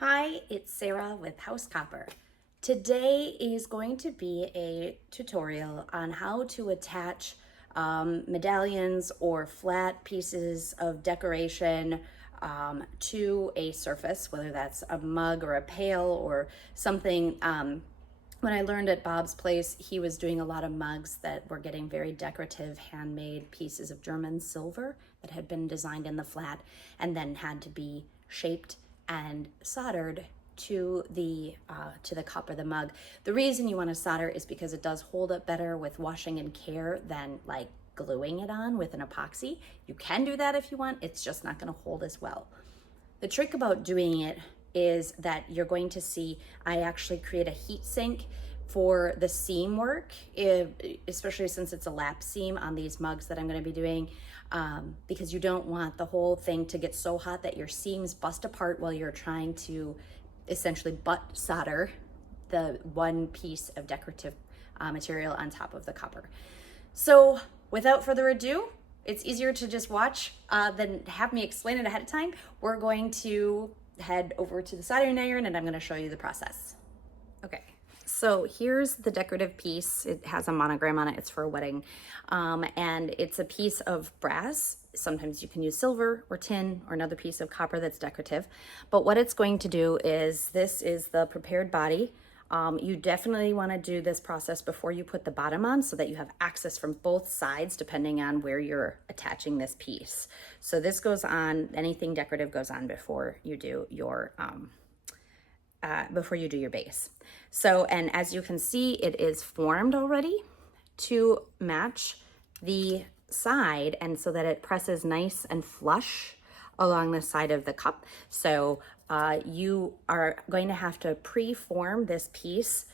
Hi, it's Sarah with House Copper. Today is going to be a tutorial on how to attach medallions or flat pieces of decoration to a surface, whether that's a mug or a pail or something. When I learned at Bob's place, he was doing a lot of mugs that were getting very decorative, handmade pieces of German silver that had been designed in the flat and then had to be shaped and soldered to the cup or the mug. The reason you want to solder is because it does hold up better with washing and care than like gluing it on with an epoxy. You can do that if you want, it's just not going to hold as well. The trick about doing it is that you're going to see I actually create a heat sink for the seam work, especially since it's a lap seam on these mugs that I'm going to be doing, because you don't want the whole thing to get so hot that your seams bust apart while you're trying to essentially butt solder the one piece of decorative material on top of the copper. So without further ado, it's easier to just watch than have me explain it ahead of time. We're going to head over to the soldering iron and I'm going to show you the process. Okay, so here's the decorative piece. It has a monogram on it. It's for a wedding. And it's a piece of brass. Sometimes you can use silver or tin or another piece of copper that's decorative. But what it's going to do is, this is the prepared body. You definitely want to do this process before you put the bottom on so that you have access from both sides depending on where you're attaching this piece. So this goes on, anything decorative goes on before you do your base. So, and as you can see, it is formed already to match the side and so that it presses nice and flush along the side of the cup. So you are going to have to pre-form this piece,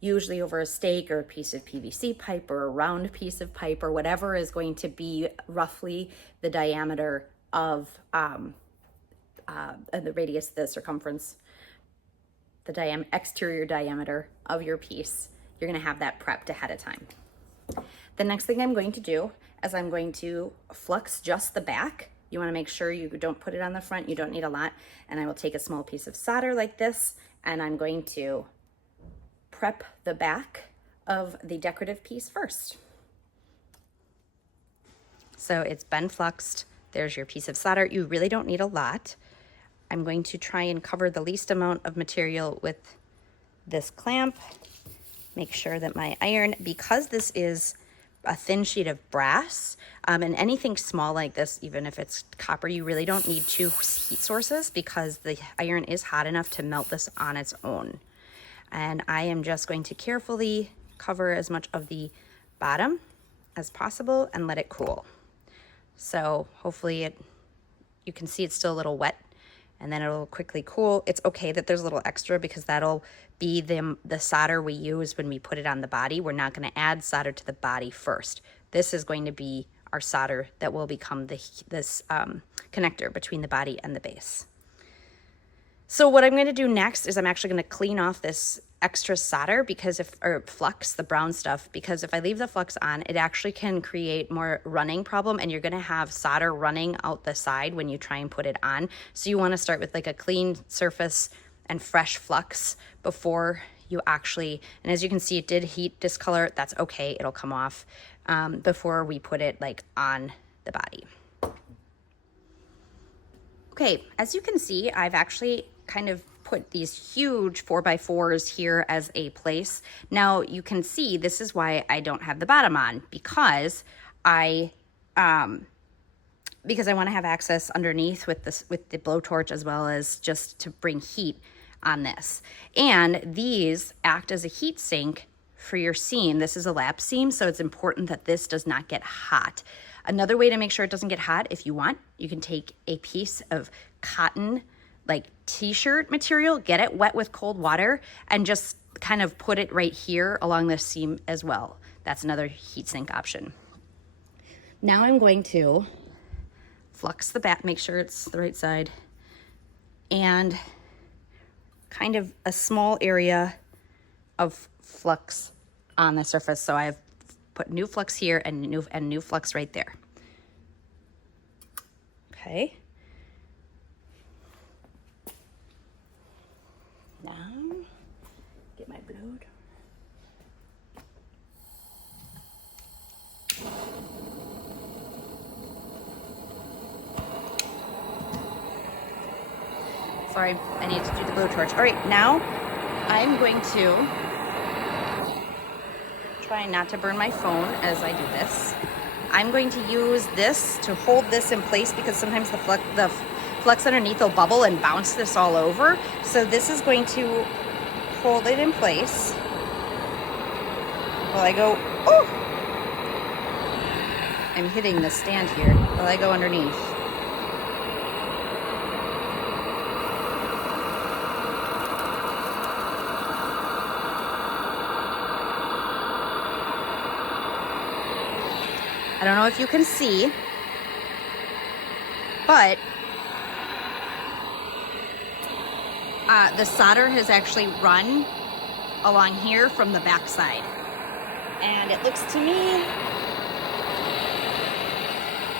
usually over a stake or a piece of PVC pipe or a round piece of pipe or whatever is going to be roughly the diameter of the radius, the circumference, the exterior diameter of your piece. You're going to have that prepped ahead of time. The next thing I'm going to do is I'm going to flux just the back. You want to make sure you don't put it on the front. You don't need a lot. And I will take a small piece of solder like this, and I'm going to prep the back of the decorative piece first. So it's been fluxed. There's your piece of solder. You really don't need a lot. I'm going to try and cover the least amount of material with this clamp. Make sure that my iron, because this is a thin sheet of brass, and anything small like this, even if it's copper, you really don't need two heat sources because the iron is hot enough to melt this on its own. And I am just going to carefully cover as much of the bottom as possible and let it cool. So hopefully you can see it's still a little wet, and then it'll quickly cool. It's okay that there's a little extra because that'll be the solder we use when we put it on the body. We're not going to add solder to the body first. This is going to be our solder that will become this connector between the body and the base. So what I'm going to do next is I'm actually going to clean off this extra solder or flux, the brown stuff, because if I leave the flux on, it actually can create more running problem, and you're going to have solder running out the side when you try and put it on. So you want to start with like a clean surface and fresh flux before you actually, and as you can see, it did heat discolor. That's okay. It'll come off before we put it like on the body. Okay, as you can see, I've actually kind of put these huge 4x4s here as a place. Now you can see this is why I don't have the bottom on, because I want to have access underneath with the blowtorch, as well as just to bring heat on this. And these act as a heat sink for your seam. This is a lap seam, so it's important that this does not get hot. Another way to make sure it doesn't get hot, if you want, you can take a piece of cotton, like t-shirt material, get it wet with cold water, and just kind of put it right here along the seam as well. That's another heat sink option. Now I'm going to flux the back, make sure it's the right side, and kind of a small area of flux on the surface. So I've put new flux here and new flux right there. Okay. Sorry, I need to do the blowtorch. All right, now I'm going to try not to burn my phone as I do this. I'm going to use this to hold this in place because sometimes the flux underneath will bubble and bounce this all over. So this is going to hold it in place while I go, oh! I'm hitting the stand here while I go underneath. I don't know if you can see, but the solder has actually run along here from the back side. And it looks to me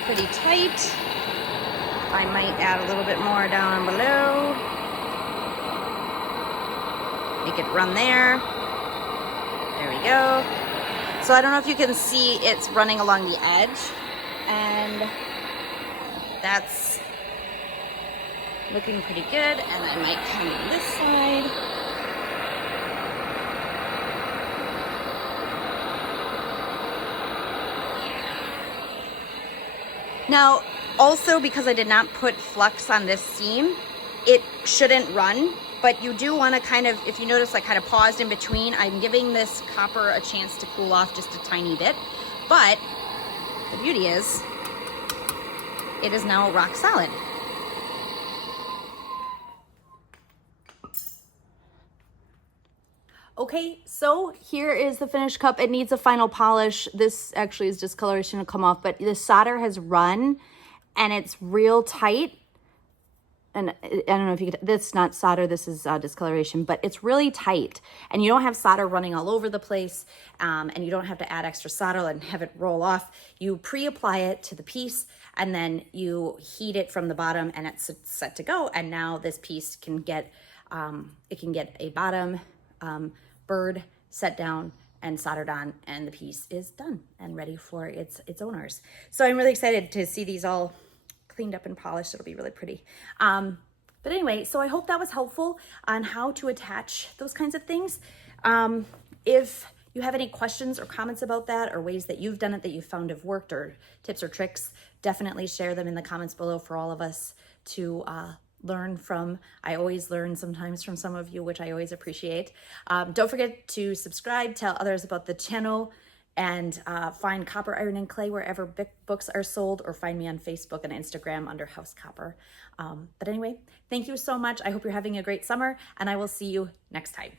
pretty tight. I might add a little bit more down below. Make it run there. There we go. So I don't know if you can see it's running along the edge, and that's looking pretty good. And I might come on this side. Now, also because I did not put flux on this seam, it shouldn't run. But you do want to kind of, if you notice, I kind of paused in between. I'm giving this copper a chance to cool off just a tiny bit. But the beauty is, it is now rock solid. Okay, so here is the finished cup. It needs a final polish. This actually is discoloration to come off, but the solder has run and it's real tight. And I don't know if you could, this is not solder, this is discoloration, but it's really tight. And you don't have solder running all over the place, and you don't have to add extra solder and have it roll off. You pre-apply it to the piece, and then you heat it from the bottom, and it's set to go. And now this piece can get, it can get a bottom bird set down and soldered on, and the piece is done and ready for its owners. So I'm really excited to see these all cleaned up and polished. It'll be really pretty. But anyway, so I hope that was helpful on how to attach those kinds of things. If you have any questions or comments about that, or ways that you've done it that you found have worked, or tips or tricks, definitely share them in the comments below for all of us to learn from. I always learn sometimes from some of you, which I always appreciate. Don't forget to subscribe, tell others about the channel, and find Copper, Iron, and Clay wherever books are sold, or find me on Facebook and Instagram under House Copper. But anyway, thank you so much. I hope you're having a great summer, and I will see you next time.